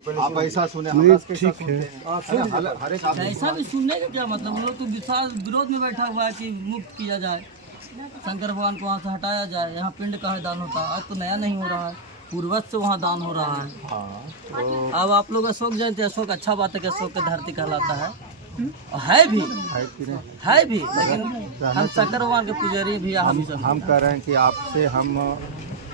आप ऐसा सुने, ठीक है। ऐसा भी सुनने का क्या मतलब, हम लोग तो विरोध में बैठा हुआ है कि मुक्त किया जाए, शंकर भगवान को वहाँ से हटाया जाए। यहाँ पिंड का है दान होता है, आज तो नया नहीं हो रहा है, पूर्वज से वहाँ दान हो रहा है। अब आप लोग अशोक जयंती, अशोक अच्छा बात है कि अशोक की धरती कहलाता है भी, लेकिन हम शंकर भगवान के पुजारी भी हम कह रहे हैं कि आपसे हम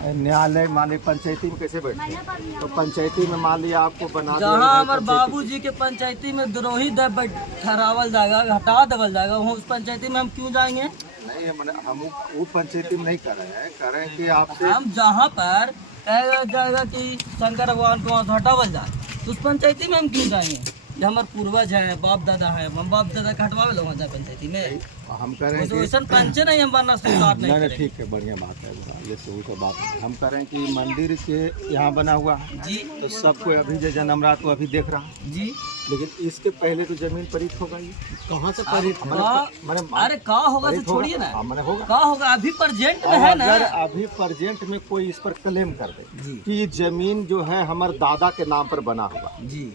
न्यायालय माने पंचायती में कैसे बैठे, तो पंचायती में मान लिया आपको बना जहाँ हमारे बाबूजी के पंचायती में द्रोही ठहरावल जाएगा, हटा देवल जाएगा, वहाँ उस पंचायती में हम क्यों जाएंगे? नहीं, हम वो पंचायती में नहीं कर रहे हैं, कह रहे हैं कि आपसे हम जहाँ पर कहा जाएगा कि शंकर भगवान को वहाँ से हटावल जाए, तो उस पंचायती में हम क्यों जाएंगे? जो हमारे पूर्वज है, बाप दादा है, हम बाप दादा के हटवावे लोग वहाँ जाए पंचायती में। हम कह रहे हैं कि वैसा पंचे नहीं हम बनना स्वीकार नहीं करेंगे। ठीक है, बढ़िया बात है, ये तो बात है। हम कह रहे हैं कि मंदिर के यहाँ बना हुआ है जी, तो सबको अभी जो जन्म रहा तो अभी देख रहा जी, लेकिन इसके पहले तो जमीन परित होगा। ये कहाँ से परित? अरे कहाँ होगा तो छोड़िए ना, मैंने होगा कहाँ होगा, अभी प्रेजेंट में है ना। अगर अभी प्रेजेंट में कोई इस पर क्लेम कर दे कि ये जमीन जो है हमारे दादा के नाम पर बना हुआ जी,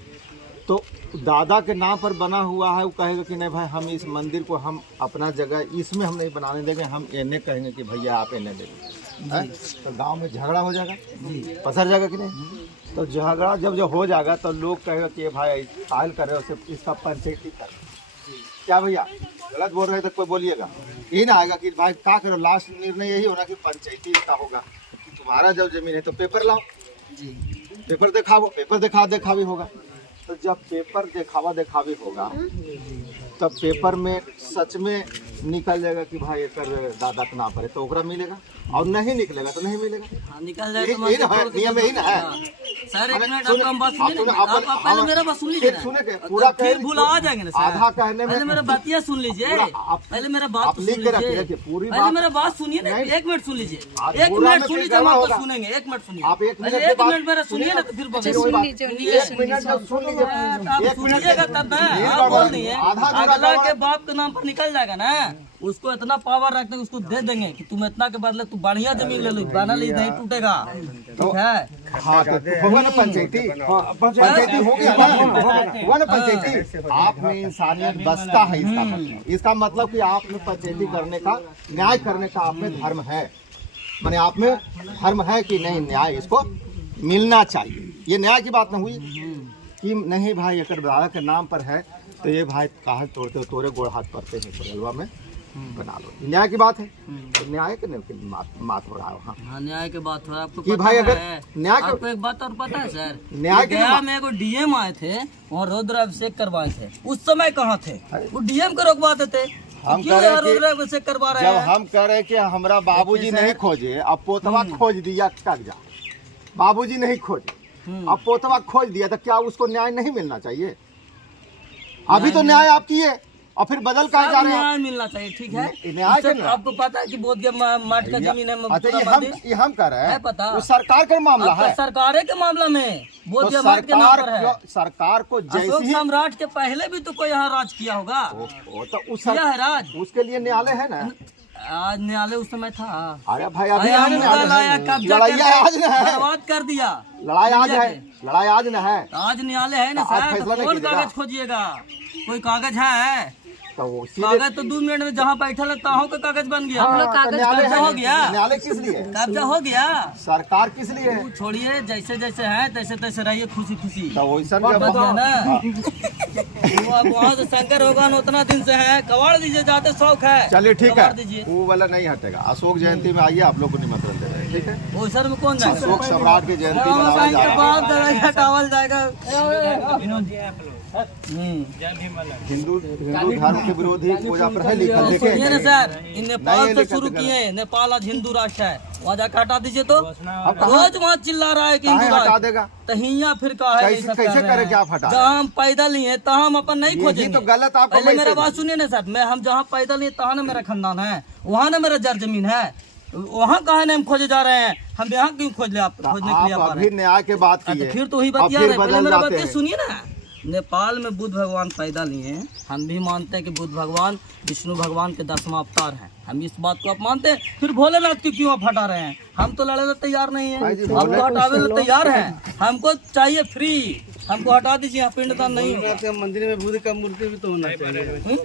तो दादा के नाम पर बना हुआ है, वो कहेगा कि नहीं भाई हम इस मंदिर को हम अपना जगह इसमें हम नहीं बनाने देंगे, हम एने कहेंगे कि भैया आप एने देंगे, तो गांव में झगड़ा हो जाएगा, पसर जाएगा कि नहीं? तो झगड़ा जब हो जाएगा तो लोग कहेगा कि भाई फाइल कर रहे हो, सिर्फ इसका पंचायती कर, क्या भैया गलत बोल रहे तो कोई बोलिएगा, ये ना आएगा कि भाई क्या करो, लास्ट निर्णय यही होना कि पंचायती इसका होगा कि तुम्हारा जब जमीन है तो पेपर लाओ, पेपर दिखाओ, पेपर देखा भी होगा। तो जब पेपर दिखावी होगा तब पेपर में सच में निकल जाएगा कि भाई एक दादा के नाम पर है तो ओकरा मिलेगा, और नहीं निकलेगा तो नहीं मिलेगा। निकल जाएगा नियम यही ना है। सर एक मिनट आप बात सुनिए, आप पहले मेरा बात सुन लीजिए, सुने के पूरा फिर भूला आ जाएंगे ना। आधा कहने में पहले मेरा बातिया सुन लीजिए, पहले मेरा बात सुन लीजिए, पहले मेरा बात सुनिए ना, एक मिनट सुन लीजिए, एक मिनट सुन लीजिए, हम आपको सुनेंगे, एक मिनट सुनिए, आप एक मिनट मेरा सुनिए ना, तो फिर आप सुनिएगा तब ना, आप बोल रही है अगला के बाप के नाम पर निकल जाएगा ना, उसको इतना पावर रखते हैं, उसको दे देंगे कि तुम इतना के बदले तू बढ़िया जमीन ले लो, बना ली नहीं टूटेगा, ठीक है? हाँ तो होगा ना पंचायती, पंचायती हो गया ना पंचायती। आप में इंसानियत बसता है, इसका मतलब कि आप में पंचायती करने का, न्याय करने का आप में धर्म है, माने आप में धर्म है कि नहीं न्याय इसको मिलना चाहिए। ये न्याय की बात न हुई कि नहीं भाई अगर दादा के नाम पर है तो ये भाई कहा तोड़ते हो, तोरे गोड़ हाथ पड़ते हैं, बगलवा में बना लो, न्याय की बात है। तो न्याय के बात हो रहा है वहाँ। हाँ न्याय की बात हो रहा है, आपको कि भाई अगर न्याय आपको एक बात और पता है सर, न्याय के गया में एगो डीएम आए थे, वहाँ रुद्र अभिषेक करवाए थे, उस समय कहाँ थे? वो डीएम को रोकवाते थे, हम क्यों रुद्र अभिषेक करवा रहे हैं? जब हम कह रहे हैं कि हमारा बाबूजी नहीं खोजे, अब पोतवा खोज दिया कागजात, बाबूजी नहीं खोजे अब पोतवा खोज दिया, तो क्या उसको न्याय नहीं मिलना चाहिए? अभी तो न्याय आप किए और फिर बदल कहा जा रहे हैं। न्याय मिलना चाहिए, ठीक है? न्याय आपको पता है कि बोधगया माट का जमीन है, ये हम कह रहे हैं, पता वो सरकार का मामला है, सरकार के मामला में बोधगया माट के नाम पर है। सरकार को जैसे सम्राट के पहले भी तो कोई यहाँ राज किया होगा, तो उस है राज, उसके लिए न्यायालय है ना। आज न्यायालय उस समय था। अरे भाई अभी लड़ाई आज न है, बर्बाद कर दिया, लड़ाई आज है, लड़ाई आज न है, आज न्यायालय है ना सर, तो कौन कागज खोजिएगा? कोई कागज है? तो कागज तो 2 मिनट में जहाँ बैठा लगता हो का कागज बन गया, कब्जा हो गया, न्यायालय किस लिए? कब्जा हो गया, सरकार किस लिए? छोड़िए, जैसे जैसे है तैसे तैसे रहिए, खुशी खुशी तो वैसा ना। वहाँ से शंकर भगवान उतना दिन से है, कबाड़ दीजिए, जाते शौक है, चलिए ठीक है, वो वाला नहीं हटेगा। अशोक जयंती में आइए, आप लोग को निमंत्रण दे रहे हैं, ठीक है? वो सर में कौन जाएगा? अशोक सम्राट की जयंती हटावल जाएगा। हिंदू धर्म के विरोधी पूजा पर है लिखा, देखिए ना सर, इन नेपाल से शुरू किए हैं, नेपाल आज हिंदू राष्ट्र है, वहाँ जाकर हटा दीजिए। तो रोज वहाँ चिल्ला रहा है कि हिंदू हटा देगा, तो हियाँ फिर कहा है कैसे करे क्या हटा? जहाँ हम पैदल ही है तहाँ हम अपन नहीं खोजेंगे, तो गलत। आप पहले मेरा बात सुनिए ना सर, मैं हम जहाँ पैदल ही तहाँ ना मेरा खानदान है, वहाँ ना मेरा जर जमीन है, वहाँ कहा नहीं हम खोजे जा रहे हैं, हम यहाँ क्यों खोज ले? आप खोजने के लिए अभी न्याय के बात की फिर तो वही बतिया रहे, पहले मेरा बात सुनिए ना। नेपाल में बुद्ध भगवान पैदा लिए हैं, हम भी मानते हैं कि बुद्ध भगवान विष्णु भगवान के 10वां अवतार हैं, हम इस बात को आप मानते हैं, फिर भोलेनाथ को क्यों आप हटा रहे हैं? हम तो लड़ने तैयार नहीं है, हम तो हटावे तैयार हैं। हमको चाहिए फ्री, हमको हटा दीजिए, यहाँ पिंडदान नहीं होगा। मंदिर में बुद्ध का मूर्ति भी तो होना चाहिए।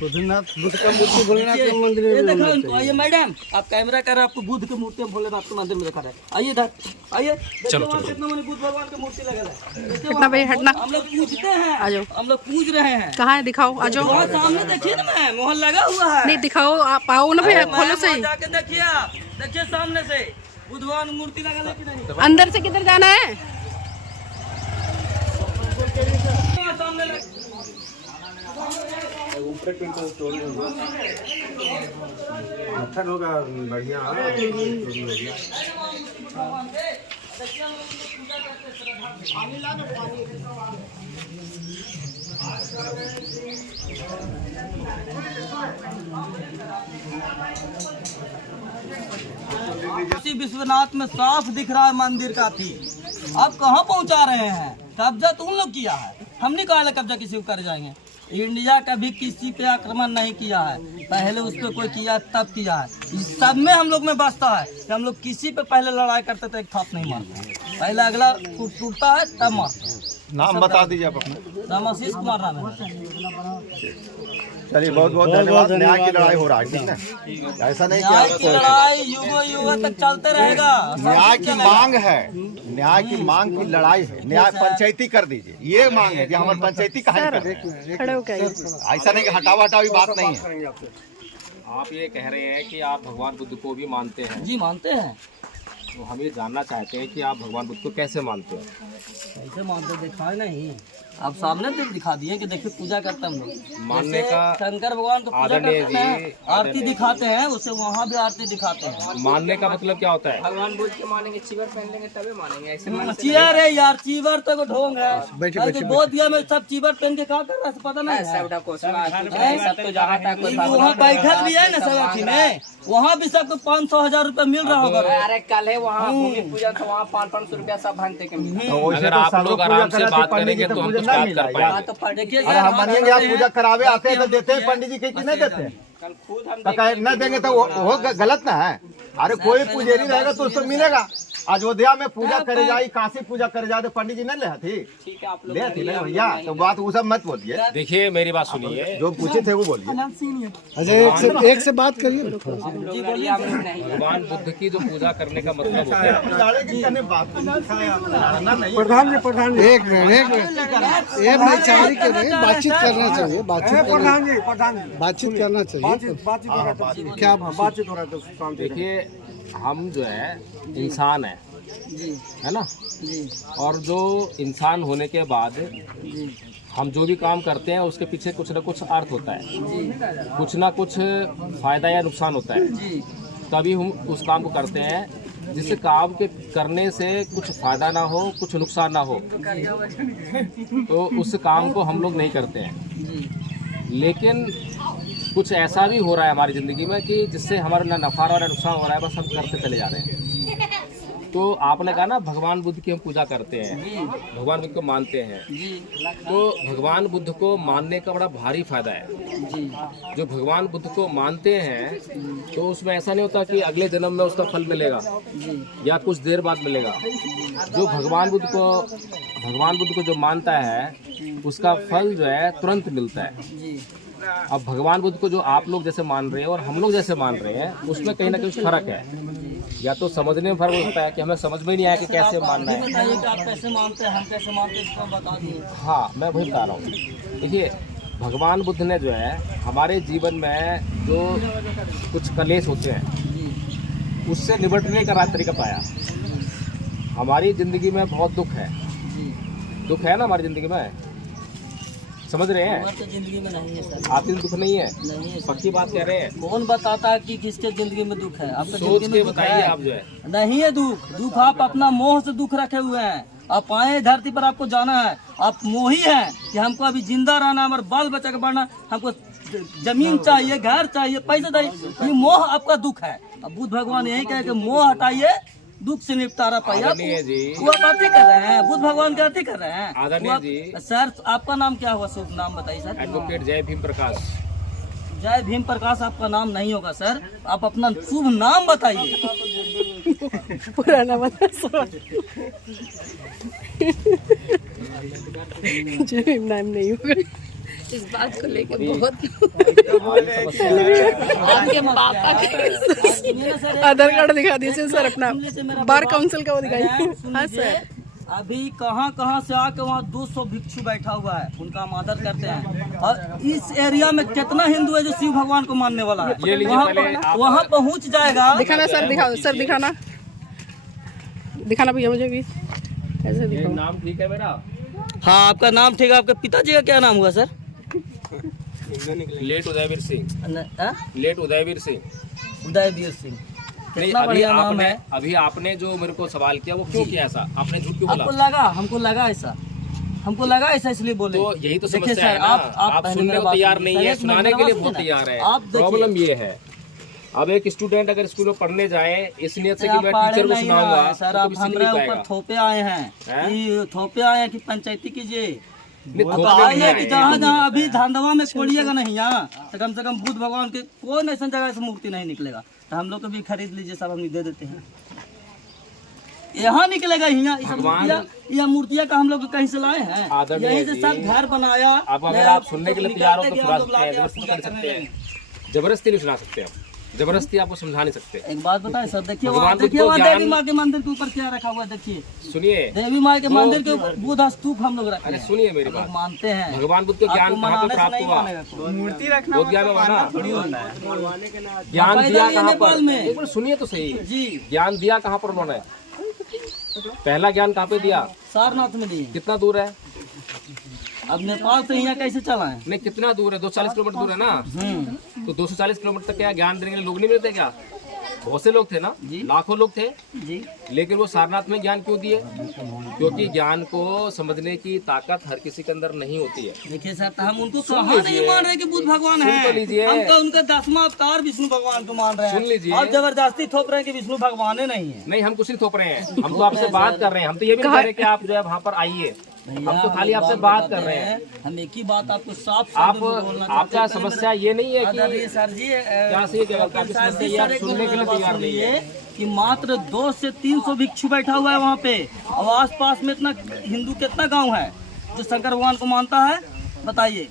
भोलेनाथ बुद्ध का मूर्ति भोलेनाथ के मंदिर में देखा उनको। आइए मैडम, आप कैमरा कर रहे हैं, आपको बुद्ध की मूर्ति भोलेनाथ के मंदिर में दिखा रहे हैं। आइए इधर आइए, चलो कितना मैंने बुद्ध भगवान की मूर्ति लगा है। कितना भाई हटना, हम लोग पूजते हैं, हम लोग पूज रहे हैं। कहाँ है दिखाओ, आ जाओ। वहाँ सामने देखिए ना मैम, मोहर लगा हुआ है। नहीं दिखाओ, आप आओ ना भैया, खोलो सही। जाके देखिए, आप देखिए सामने से बुद्ध भगवान की मूर्ति लगा है कि नहीं। अंदर से किधर जाना है? सामने लग अच्छा होगा, बढ़िया। काशी विश्वनाथ में साफ दिख रहा है मंदिर का थी। आप कहाँ पहुँचा रहे हैं? कब्जा तो उन लोग किया है, हमने कहा कब्जा किसी को कर जाएंगे। इंडिया कभी किसी पे आक्रमण नहीं किया है, पहले उस पर कोई किया तब किया है। इस सब में हम लोग में बसता है कि हम लोग किसी पे पहले लड़ाई करते तो एक थाप नहीं मारते, पहले अगला टूटता है तब मारते हैं। नाम बता दीजिए आप अपना। नाम आशीष कुमार नाम है। चलिए बहुत बहुत धन्यवाद। न्याय की लड़ाई हो रहा है, ठीक है, ऐसा नहीं न्याय की कि लड़ाई युगों युगों तक चलते रहेगा। न्याय की मांग है, न्याय की मांग की लड़ाई है। न्याय पंचायती कर दीजिए, ये मांग है कि हमारे पंचायती कहाँ कर रहे हैं। खड़े हो क्या? ऐसा नहीं कि हटावा हटावी बात नहीं है। आप ये कह रहे हैं कि आप भगवान बुद्ध को भी मानते हैं, जी मानते हैं। तो हम ये जानना चाहते हैं कि आप भगवान बुद्ध को कैसे मानते हैं? कैसे मानते दिखाए नहीं, आप सामने भी दिखा दिए कि देखिए पूजा करते हैं हम लोग। मानने जैसे का शंकर भगवान को पूजा आदरणीय करते हैं, जी, आरती दिखाते हैं, उसे वहाँ भी आरती दिखाते हैं। मानने का मतलब क्या होता है? भगवान बुद्ध के मानेंगे, चीवर पहन लेंगे तभी मानेंगे। ऐसे चीवर है यार, चीवर तो को ढोंग है। बोध गया में सब चीवर पहन के क्या कर रहा है पता नहीं है। सब तो जहाँ तक कोई वहाँ बैठल भी है ना सवाठी में, वहाँ भी सबको 500,000 रुपया मिल रहा होगा। अरे कल है वहाँ भूमि पूजन, तो वहाँ 500 रुपया सब भांगते के मिला। अगर आप लोग आराम से बात करेंगे तो हम कुछ बात कर पाएंगे। तो देखिए अरे हम मानिएंगे आप पूजा करावे आते हैं तो देते हैं पंडित जी के कि नहीं देते हैं? कल खुद हम तो कहे न देंगे तो वो गलत ना है। अरे कोई पुजारी रहेगा तो उसको मिलेगा। अयोध्या में पूजा करे जाए, काशी पूजा करे जाए तो पंडित जी नहीं ले थी, ठीक है आप लोग ले थी ना भैया। तो बात वो सब मत बोलिए, देखिए मेरी बात सुनिए, जो पूछे थे वो बोलिए। अच्छा एक से बात करिए। भगवान बुद्ध की जो पूजा करने का मतलब होता है, प्रधान जी एक मिनट, ये नहीं चाहिए कि नहीं, बातचीत करना चाहिए, बातचीत करना चाहिए। क्या बातचीत हो रहा है? देखिए हम जो है इंसान है, है ना, और जो इंसान होने के बाद हम जो भी काम करते हैं उसके पीछे कुछ ना कुछ अर्थ होता है, कुछ ना कुछ फायदा या नुकसान होता है, तभी हम उस काम को करते हैं। जिस काम के करने से कुछ फायदा ना हो, कुछ नुकसान ना हो, तो उस काम को हम लोग नहीं करते हैं। लेकिन कुछ ऐसा भी हो रहा है हमारी ज़िंदगी में कि जिससे हमारा ना नफा और नुकसान हो रहा है, बस हम करते चले जा रहे हैं। तो आपने कहा ना भगवान बुद्ध की हम पूजा करते हैं, भगवान बुद्ध को मानते हैं, तो भगवान बुद्ध को मानने का बड़ा भारी फायदा है। जो भगवान बुद्ध को मानते हैं तो उसमें ऐसा नहीं होता कि अगले जन्म में उसका फल मिलेगा या कुछ देर बाद मिलेगा। जो भगवान बुद्ध को जो मानता है उसका फल जो है तुरंत मिलता है। अब भगवान बुद्ध को जो आप लोग जैसे मान रहे हैं और हम लोग जैसे मान रहे हैं, उसमें कहीं ना कहीं फर्क है। या तो समझने में फर्क होता है कि हमें समझ में नहीं आया कि कैसे मानना है। बताइए कि आप कैसे मानते हैं, हम कैसे मानते हैं, इसको बता दिए। हाँ, मैं वही बता रहा हूँ। देखिए भगवान बुद्ध ने जो है हमारे जीवन में जो कुछ कलेश होते हैं उससे निपटने का तरीका पाया। हमारी ज़िंदगी में बहुत दुख है ना हमारी ज़िंदगी में, समझ रहे हैं? हमारे तो जिंदगी में नहीं है सर, आपकी दुख नहीं है, नहीं है। पक्की बात कह रहे हैं। कौन बताता है कि किसके जिंदगी में दुख है? आपके सोच जिंदगी के में दुख बताइए है? आप जो है। नहीं है दुख आप अपना मोह से दुख रखे हुए हैं। आप आए धरती पर, आपको जाना है, आप मोही हैं कि हमको अभी जिंदा रहना, हमारे बाल बच्चा का बढ़ना, हमको जमीन चाहिए, घर चाहिए, पैसे चाहिए। ये मोह आपका दुख है। अब बुद्ध भगवान यही कहे कि मोह हटाइए, दुख से निपटारा पाइए। आदरणीय जी, वो आप आरती कर रहे हैं, बुद्ध भगवान की आरती कर रहे हैं। आदरणीय वो आप- जी। सर आपका नाम क्या हुआ, शुभ नाम बताइए सर। एडवोकेट जय भीम प्रकाश। जय भीम प्रकाश आपका नाम नहीं होगा सर, आप अपना शुभ नाम बताइए। पुराना बता जय भीम नाम नहीं होगा। इस बात को लेकर बहुत आपके पापा के आधार कार्ड दिखा दीजिए सर, अपना बार काउंसिल का वो दिखाइए। हाँ सर, अभी कहाँ से आके वहाँ 200 भिक्षु बैठा हुआ है, उनका हम आदर करते हैं। और इस एरिया में कितना हिंदू है जो शिव भगवान को मानने वाला है, वहाँ पहुँच जाएगा। दिखाना सर, दिखाओ सर, दिखाना भैया मुझे भी ऐसे दिखाओ। नाम ठीक है मेरा? हाँ आपका नाम ठीक है। आपके पिताजी का क्या नाम हुआ sir? Late Udayveer Singh. Late Udayveer Singh. Udayveer Singh, नहीं, कितना बढ़िया नाम है। अभी आपने जो मेरे को सवाल किया वो क्यों किया ऐसा? आपने झूठ क्यों बोला? हमको लगा ऐसा इसलिए बोले। तो यही तो देखिए समस्या है ना, आप सुनने को तैयार नहीं है, सुनाने के लिए बहुत तैयार है। प्रॉब्लम ये है, अब एक स्टूडेंट अगर स्कूल में पढ़ने जाए इस नियत से कि मैं टीचर को सुनाऊंगा, सर आप हमारे ऊपर थोपे आए हैं कि पंचायती कीजिए। जहाँ अभी धंधवा में छोड़िएगा नहीं, यहाँ तो कम से कम बुद्ध भगवान के कोई ऐसा जगह से मूर्ति नहीं निकलेगा, तो हम लोग को भी खरीद लीजिए सब, हम दे देते हैं। यहाँ निकलेगा यह मूर्तियाँ का हम लोग कहीं से लाए हैं, यहीं से सब घर बनाया। अब अगर आप सुनने के लिए तैयार हो तो सुना सकते हैं, जबरदस्ती नहीं सुना सकते हम, जबरदस्ती आपको समझा नहीं सकते। एक बात बताएं सर, देखिए वहाँ देवी माँ के मंदिर के ऊपर क्या रखा हुआ है, देखिए सुनिए, देवी माँ के मंदिर के ऊपर बुद्ध स्तूप हम लोग रखे हैं। सुनिए मेरी बात, मानते हैं भगवान बुद्ध को ज्ञान कहाँ पे प्राप्त हुआ? मूर्ति रखना वो ज्ञान ज्ञान दिया कहाँ पर? एक बार सुनिए तो सही जी, ज्ञान दिया कहाँ पर उन्होंने? पहला ज्ञान कहाँ पे दिया? सारनाथ में दिए। कितना दूर है? अब नेपाल से यहाँ कैसे चला है? नहीं, कितना दूर है? 240 किलोमीटर दूर है ना। तो 240 किलोमीटर तक क्या ज्ञान देने के लिए लोग नहीं मिलते क्या? बहुत से लोग थे ना, लाखों लोग थे जी, लेकिन वो सारनाथ में ज्ञान क्यों दिए? क्योंकि ज्ञान को समझने की ताकत हर किसी के अंदर नहीं होती है। देखिए सर, तो हम उनको कहाँ नहीं मान रहे कि बुद्ध भगवान है, तो लीजिए, हम तो उनका 10वां अवतार विष्णु भगवान को मान रहे हैं। सुन लीजिए, और जबरदस्ती थोप रहे हैं कि विष्णु भगवान ही नहीं है। नहीं, हम कुछ नहीं थोप रहे हैं, हम तो आपसे बात कर रहे हैं। हम तो ये भी नहीं कह रहे कि आप जो है वहाँ पर आइए, हम तो खाली आपसे बात कर रहे हैं। हम एक ही बात आपको साफ आपका समस्या ये नहीं है कि सर जी क्या सही समस्या सुनने के लिए तैयार नहीं है कि मात्र 200 से 300 भिक्षु बैठा हुआ है वहाँ पे, और आस पास में इतना हिंदू कितना गांव है जो शंकर भगवान को मानता है? बताइए,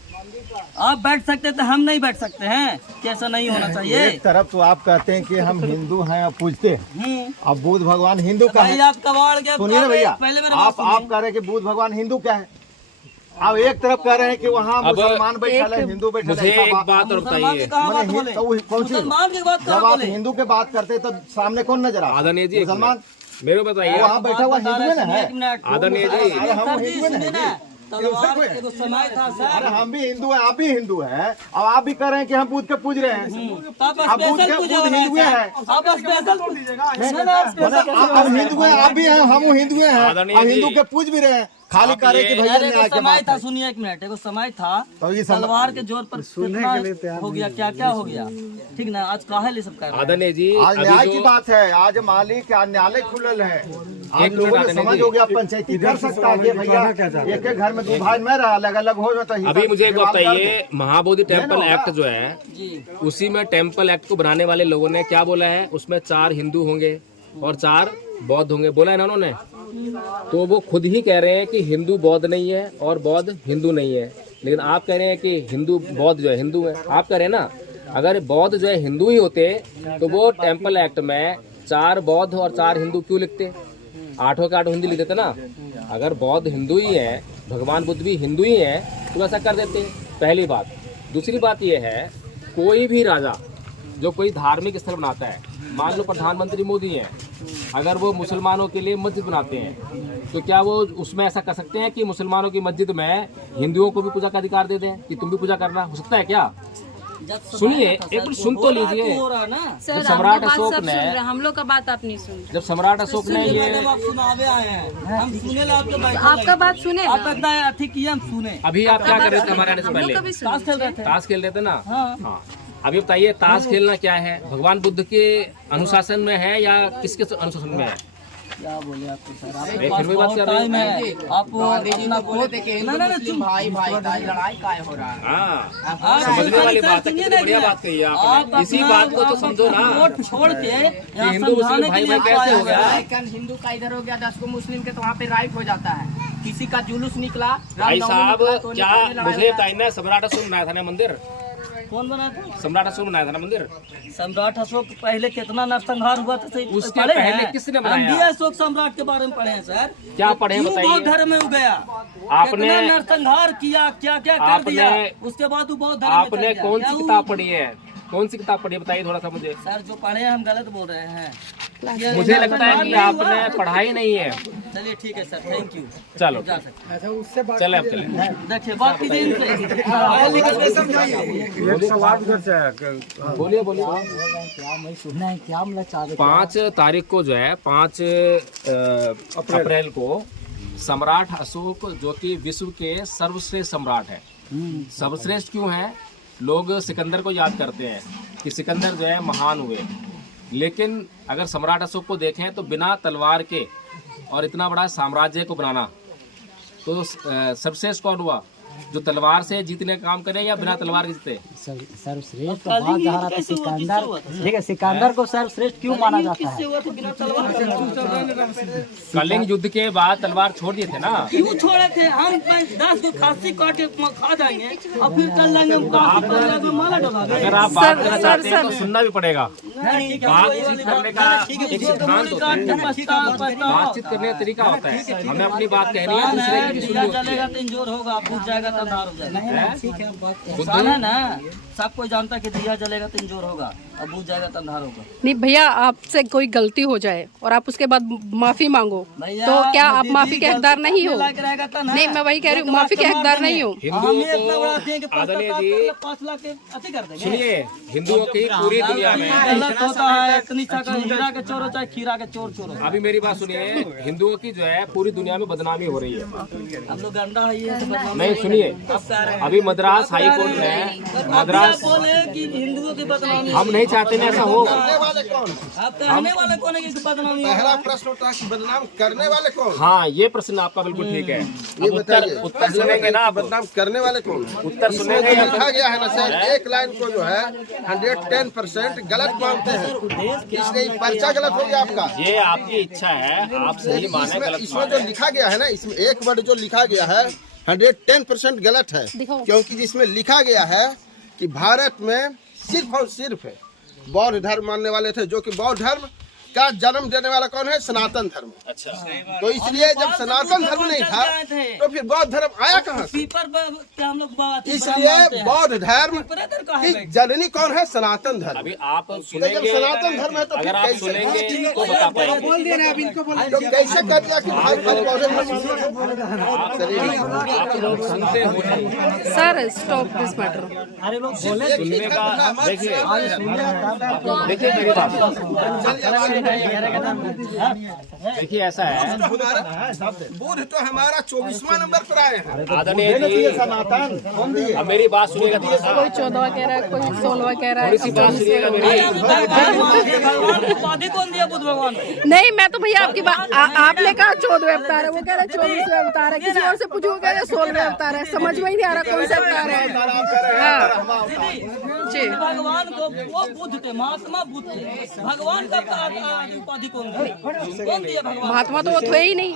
आप बैठ सकते थे, हम नहीं बैठ सकते हैं? कैसा नहीं होना चाहिए? एक तरफ तो आप कहते हैं कि हम हिंदू हैं और पूजते हैं, अब बुद्ध भगवान हिंदू का है। आप कबाड़ के सुनिए ना भैया, आप कह रहे हैं कि बुद्ध भगवान हिंदू क्या है? अब एक तरफ कह रहे हैं कि वहाँ मुसलमान बैठा है, हिंदू बैठा है। एक बात और बताइए, जब आप हिंदू के बात करते हैं तब सामने कौन नजर आता? आदरणीय जी, मुसलमान मेरे बताइए, वहाँ बैठा हुआ हिंदू है। आदरणीय जी, हम हिंदू है, समय था सर। अरे हम भी हिंदू हैं, आप भी हिंदू हैं, अब आप भी कह रहे हैं कि हम बुद्ध के पूज रहे हैं। आप बुद्ध हिंदू है, अब हिंदू है, आप भी हैं, हम हिंदू हैं, हम हिंदू के पूज भी रहे हैं, खाली कह रहे कि भैया न्याय के समय था। सुनिए एक मिनट, एगो समय था तो ये तलवार के जोर पर कितना हो गया, क्या क्या हो गया, ठीक ना? आज काहे ले सब कर रहे हैं? आदरणीय जी, आज न्याय की बात है, आज मालिक न्यायालय खुलल है, आप लोगों ने समझ हो गया, पंचायती कर सकता है कि भैया एक एक घर में 2 भाई में रहा, अलग अलग हो जाता है। अभी मुझे एक बताइए, महाबोधि टेम्पल एक्ट जो है, उसी में टेम्पल एक्ट को बनाने वाले लोगों ने क्या बोला है? उसमें 4 हिंदू होंगे और 4 बौद्ध होंगे, बोला है ना उन्होंने? तो वो खुद ही कह रहे हैं कि हिंदू बौद्ध नहीं है और बौद्ध हिंदू नहीं है, लेकिन आप कह रहे हैं कि हिंदू बौद्ध जो है हिंदू है। आप कह रहे हैं ना, अगर बौद्ध जो है हिंदू ही होते तो वो टेम्पल एक्ट में 4 बौद्ध और 4 हिंदू क्यों लिखते? 8 के 8 हिंदू लिख देते ना। अगर बौद्ध हिंदू ही है, भगवान बुद्ध भी हिंदू ही है, तो ऐसा कर देते। पहली बात। दूसरी बात यह है, कोई भी राजा जो कोई धार्मिक स्थल बनाता है, मान लो प्रधानमंत्री मोदी हैं, अगर वो मुसलमानों के लिए मस्जिद बनाते हैं तो क्या वो उसमें ऐसा कर सकते हैं कि मुसलमानों की मस्जिद में हिंदुओं को भी पूजा का अधिकार दे दें कि तुम भी पूजा करना? हो सकता है क्या? सुनिए, एक मिनट सुन तो लीजिए। जब सम्राट अशोक ने, हम लोग का बात आप नहीं सुन रहे। जब सम्राट अशोक ने ये, हम सुने आपका बात सुने, हम सुने। अभी आप क्या कर रहे थे हमारे आने से पहले? ताश खेल रहे थे ना। हाँ, अभी बताइए, ताश खेलना क्या है? भगवान बुद्ध के अनुशासन में है या किसके अनुशासन में है? क्या बोले आपको सर, नहीं, आपके पास फिर भी बात बहुत कर रहे टाइम है, आप गांधी जी अपना तो बोले थे कि हिंदू मुस्लिम भाई भाई का लड़ाई काय हो रहा है। हाँ, समझने वाली बात है, कितनी बढ़िया बात कही है आपने। इसी बात को तो समझो ना वोट छोड़ के यहाँ हिंदू मुस्लिम समझाने भाई के लिए भाई कैसे हो गया। लेकिन हिंदू का इधर हो गया, 10 को मुस्लिम के तो वहाँ पे राइट हो जाता है। किसी का जुलूस निकला, भाई रामनवमी साहब निकला तो क्या निकलने लड़ाई मुझे हो बताइए ना, सम्राट अशोक बनाया था ना मंदिर, कौन बना था? सम्राट अशोक बनाया था ना मंदिर। सम्राट अशोक पहले कितना नरसंहार हुआ था सही उसके पढ़े पहले हैं? किसने हम बनाया? भी अशोक सम्राट के बारे में पढ़े हैं सर। क्या पढ़े हैं क्यों बताइए? बौद्ध धर्म में हो गया, आपने- कितना नरसंहार किया, क्या क्या कर दिया, उसके बाद वो बौद्ध धर्म में चल आपने गया। कौन क्या सी वो- किताब पढ़ी है, कौन सी किताब पढ़ी है बताइए थोड़ा सा मुझे। सर जो पढ़े हैं हम गलत बोल रहे हैं। ये मुझे लगता है नरसंहार कि नहीं आपने हुआ। पढ़ाई नहीं है। चलिए ठीक है सर, थैंक यू। चलो जा सकते अच्छा उससे बात चले अब चले। हैं। देखिए बात कीजिए इनसे। बोलिए बोलिए। 5 तारीख को जो है 5 अप्रैल को सम्राट अशोक जो कि विश्व के सर्वश्रेष्ठ सम्राट है। सर्वश्रेष्ठ क्यों है? लोग सिकंदर को याद करते हैं कि सिकंदर जो है महान हुए, लेकिन अगर सम्राट अशोक को देखें तो बिना तलवार के और इतना बड़ा साम्राज्य को बनाना, तो सर्वश्रेष्ठ कौन हुआ? जो तलवार से जीतने का काम करे या बिना तलवार के जीते? सर्वश्रेष्ठ तो बात जहाँ था सिकंदर, ठीक है, सिकंदर को सर्वश्रेष्ठ क्यों माना जाता है? कलिंग युद्ध के बाद तलवार छोड़ दिए थे ना। क्यों छोड़े थे? हम 10 को खांसी काट के खा जाएंगे और फिर चल जाएंगे हम काशी पर जाके माला डलाएंगे। अगर आप बात करना चाहते हैं तो सुनना भी पड़ेगा। नहीं, बातचीत करने का एक सिद्धांत होता है, बातचीत करने का तरीका होता है। हमें अपनी बात कहनी है, दूसरे की भी सुननी होती जलेगा है। तो इंजोर होगा, बुझ जाएगा तो अंधार हो जाएगा। इंसान है ना, सब कोई जानता है कि दिया जलेगा तो इंजोर होगा और बुझ जाएगा तो अंधार होगा। नहीं भैया, आपसे कोई गलती हो जाए और आप उसके बाद माफी मांगो, भैया, तो क्या आप दीदी माफी के हकदार नहीं हो? लायक रहेगा तो ना। नहीं, मैं वही कह रही हूँ, माफी के हकदार नहीं हो। हिंदुओं हम इतना बड़ा को देंगे कि 5 लाख के अति कर देंगे। सुनिए, हिंदुओं की पूरी दुनिया में, गलत होता है, इतनी का हीरा के चोर हो चाहे खीरा के चोर चोर हो। अभी मेरी बात सुनिए, हिंदुओं की जो है पूरी दुनिया में बदनामी हो रही है। हम लोग गंदा है ये तो बदनामी नहीं है। सुनिए, आप कह रहे हैं। अभी मद्रास हाई कोर्ट में, अभी मद्रास, आप बोले कि हिंदुओं की बदनामी, हम नहीं चाहते ना ऐसा हो। आप कहने वाले कौन है कि बदनामी हो? पहला प्रश्न उठा कि बदनाम करने वाले कौन? हाँ, ये प्रश्न आपका बिल्कुल ठीक है। अब उत्तर सुनेंगे ना आप? बदनाम करने वाले कौन? उत्तर सुनेंगे या लिखा गया है ना सर, एक लाइन को जो है 110% गलत मानते हैं, इसलिए पर्चा गलत हो गया आपका। ये आपकी इच्छा है, आप सही माने गलत इसमें जो माने। लिखा गया है ना, इसमें एक वर्ड जो लिखा गया है 110% गलत है, दिखाओ। क्योंकि जिसमें लिखा गया है कि भारत में सिर्फ और सिर्फ बौद्ध धर्म मानने वाले थे, जो कि बौद्ध धर्म का जन्म देने वाला कौन है? सनातन धर्म। अच्छा, तो इसलिए जब सनातन धर्म नहीं था तो फिर बौद्ध धर्म आया कहाँ से? पीपर पे हम लोग बात इसलिए बौद्ध धर्म ब्रदर का की है। जननी कौन है? सनातन धर्म। अभी आप तो जब सुनेंगे, सनातन धर्म है तो फिर अगर आप कैसे सुनेंगे तो बता पाएंगे। बोल देना, अब इनको बोल तो कैसे कर दिया कि भाई खाली पौधे में आप लोग सुनते हो नहीं। Sir stop this matter. सुनने का देखिए, देखिए मेरी बात, देखिए ऐसा है, बुद्ध तो हमारा 24वां नंबर पर आए हैं। आदरणीय जी, अब मेरी बात सुनिएगा थोड़ा सा, कोई 14वां कह रहा है, कोई 16वां कह रहा है। थोड़ी सी बात सुनिएगा मेरी। भगवान को उपाधि कौन दिया? बुद्ध भगवान को। नहीं, मैं तो भैया आपकी बात, आपने कहा 14वें अवतार है, वो कह रहे 24वें अवतार है, किसी और से पूछो वो कह रहे 16वें अवतार है। समझ में ही नहीं आ रहा कौन सा अवतार है। हाँ जी, भगवान को वो बुद्ध थे, महात्मा बुद्ध थे। भगवान का उपाधि कौन दिया? भगवान महात्मा तो वो थे ही नहीं।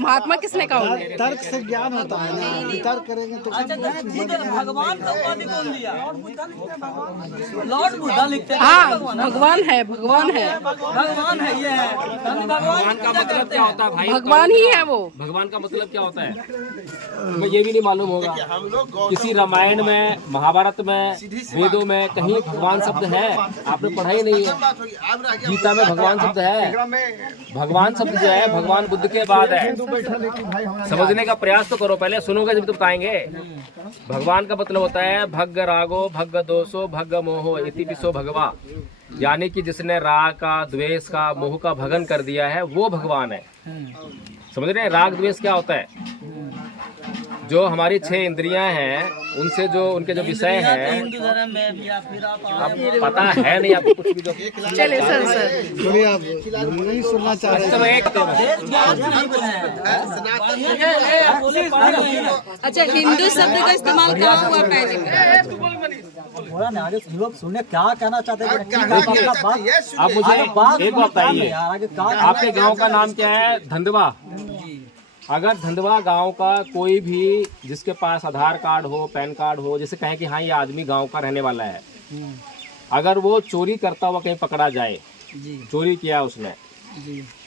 महात्मा किसने कहा होंगे? तर्क से ज्ञान होता है ना, तर्क करेंगे तो अच्छा ठीक है, भगवान का उपाधि कौन दिया? लॉर्ड बुद्धा लिखते हैं। हाँ, भगवान है, भगवान है, भगवान है, ये है। हम भगवान का मतलब क्या होता है भाई? भगवान ही है वो। भगवान का मतलब क्या होता है? तुम्हें ये भी नहीं मालूम होगा। किसी रामायण में, महाभारत में, वेदों में कहीं भगवान शब्द है? आपने पढ़ा ही नहीं है। गीता में भगवान शब्द है। भगवान शब्द जो है भगवान बुद्ध के बाद है। समझने का प्रयास तो करो, पहले सुनोगे जब तो बताएंगे। भगवान का मतलब होता है भग्ग रागो भग्ग दोषो भग्ग मोहो इति विशो भगवा, यानी कि जिसने राग का, द्वेष का, मोह का भगन कर दिया है वो भगवान है। समझ रहे हैं? राग द्वेष क्या होता है? जो हमारी 6 इंद्रियां हैं, उनसे जो उनके जो विषय हैं, हिंदू धर्म में भी या फिर आप पता है नहीं आपको कुछ भी जो। चलिए सर चलिए आप नहीं सुनना चाह रहे हैं। अच्छा, हिंदू शब्द का इस्तेमाल कहाँ हुआ पहले? थोड़ा ना आगे लोग सुनने क्या कहना चाहते हैं। आप मुझे एक बात बताइए, आगे आपके गांव का नाम क्या है? धंधवा। अगर धंधवा गांव का कोई भी जिसके पास आधार कार्ड हो, पैन कार्ड हो, जैसे कहें कि हाँ ये आदमी गांव का रहने वाला है, अगर वो चोरी करता हुआ कहीं पकड़ा जाए, चोरी किया उसने,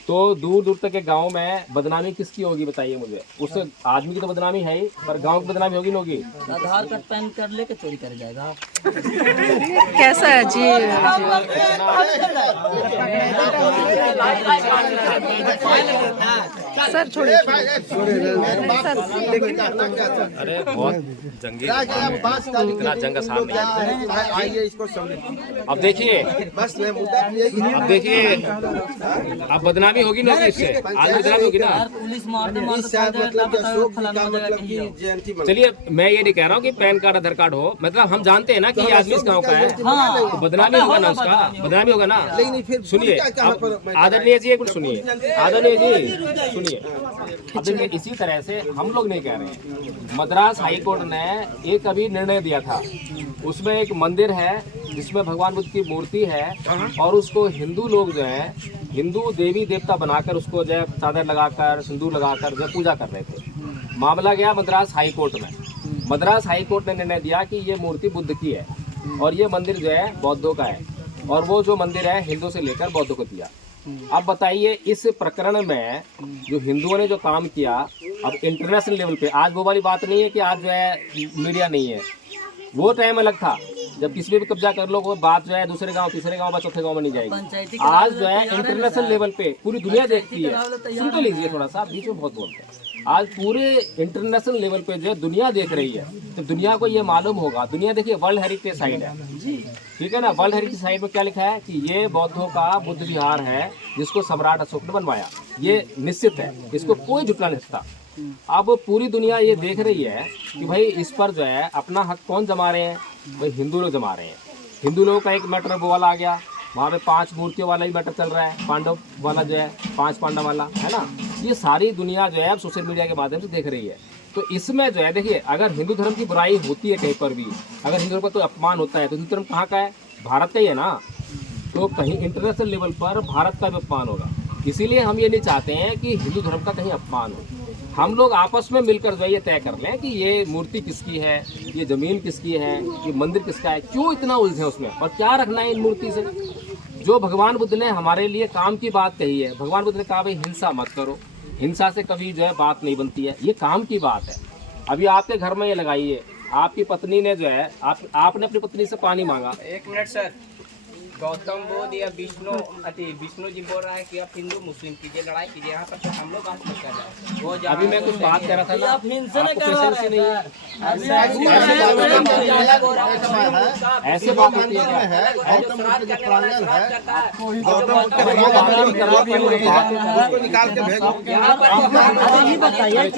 तो दूर दूर तक के गांव में बदनामी किसकी होगी बताइए मुझे? उस आदमी की तो बदनामी है ही, पर गांव की बदनामी होगी ना होगी? आधार कार्ड पैन कार्ड लेके चोरी कर जाएगा। कैसा है जी? सर छोड़िए। अरे बहुत जंगी, इतना जंग आसान नहीं है। अब देखिए, अब देखिए, अब बदनामी होगी ना इससे, आज बदनामी होगी ना। पुलिस मारते चलिए, मैं ये नहीं कह रहा हूँ कि पैन कार्ड आधार कार्ड हो, मतलब हम जानते हैं ना कि ये आदमी इस गांव का है, तो बदनामी होगा ना उसका, बदनामी होगा ना। सुनिए, आदरणीय जी, एक मिनट सुनिए, आदरणीय जी सुनिए। अब देखिए, इसी तरह से हम लोग नहीं कह रहे हैं, मद्रास हाई कोर्ट ने एक अभी निर्णय दिया था, उसमें एक मंदिर है जिसमें भगवान बुद्ध की मूर्ति है, और उसको हिंदू लोग जो है, हिंदू देवी देवता बनाकर उसको जो है चादर लगाकर, सिंदूर लगाकर जो पूजा कर रहे थे। मामला गया मद्रास हाई कोर्ट में। मद्रास हाई कोर्ट ने निर्णय दिया कि ये मूर्ति बुद्ध की है और ये मंदिर जो है बौद्धों का है, और वो जो मंदिर है हिंदू से लेकर बौद्धों को दिया। अब बताइए, इस प्रकरण में जो हिंदुओं ने जो काम किया, अब इंटरनेशनल लेवल पे, आज वो वाली बात नहीं है कि आज जो है मीडिया नहीं है, वो टाइम अलग था जब किसी भी कब्जा कर लो, वो बात जो है दूसरे गांव, तीसरे गांव, चौथे गांव में नहीं जाएगी। आज जो है इंटरनेशनल लेवल पे पूरी दुनिया देखती है। सुन तो लीजिए थोड़ा सा, बीच में बहुत बोलते हैं। आज पूरे इंटरनेशनल लेवल पे जो है दुनिया देख रही है, तो दुनिया को ये मालूम होगा। दुनिया देखिए वर्ल्ड हेरिटेज साइट है, ठीक है ना। वर्ल्ड हेरिटेज साइट में क्या लिखा है कि ये बौद्धों का बुद्ध विहार है जिसको सम्राट अशोक ने बनवाया। ये निश्चित है, इसको कोई झुटला नहीं सकता। अब पूरी दुनिया ये देख रही है कि भाई इस पर जो है अपना हक कौन जमा रहे हैं? भाई हिंदू लोग जमा रहे हैं। हिंदू लोगों का एक मैटर वो वाला आ गया, वहाँ पे 5 मूर्तियों वाला ही मैटर चल रहा है, पांडव वाला जो है 5 पांडव वाला है ना। ये सारी दुनिया जो है अब सोशल मीडिया के माध्यम से देख रही है। तो इसमें जो है देखिए, अगर हिंदू धर्म की बुराई होती है कहीं पर भी, अगर हिंदू धर्म का कोई अपमान होता है, तो हिंदू धर्म कहाँ का है? भारत का ही है ना। तो कहीं इंटरनेशनल लेवल पर भारत का भी अपमान होगा। इसीलिए हम ये नहीं चाहते हैं कि हिंदू धर्म का कहीं अपमान हो। हम लोग आपस में मिलकर जो है ये तय कर लें कि ये मूर्ति किसकी है, ये जमीन किसकी है, ये मंदिर किसका है, क्यों इतना उलझे उसमें, और क्या रखना है इन मूर्ति से। जो भगवान बुद्ध ने हमारे लिए काम की बात कही है, भगवान बुद्ध ने कहा भाई हिंसा मत करो, हिंसा से कभी जो है बात नहीं बनती है, ये काम की बात है। अभी आपके घर में ये लगाइए, आपकी पत्नी ने जो है आपने अपनी पत्नी से पानी मांगा। 1 मिनट सर, गौतम बुद्ध या विष्णु जी बोल रहा है कि आप हिंदू मुस्लिम कीजिए, लड़ाई कीजिए, यहाँ पर तो हम लोग आज तक कर रहे हैं। वो अभी मैं कुछ बात कर रहा था ना, आप हिंसा नहीं आपको कर रहे पेशेंस ही नहीं है। हैं। ऐसे बात होती है क्या? निकाल के भेजो। ये बताइए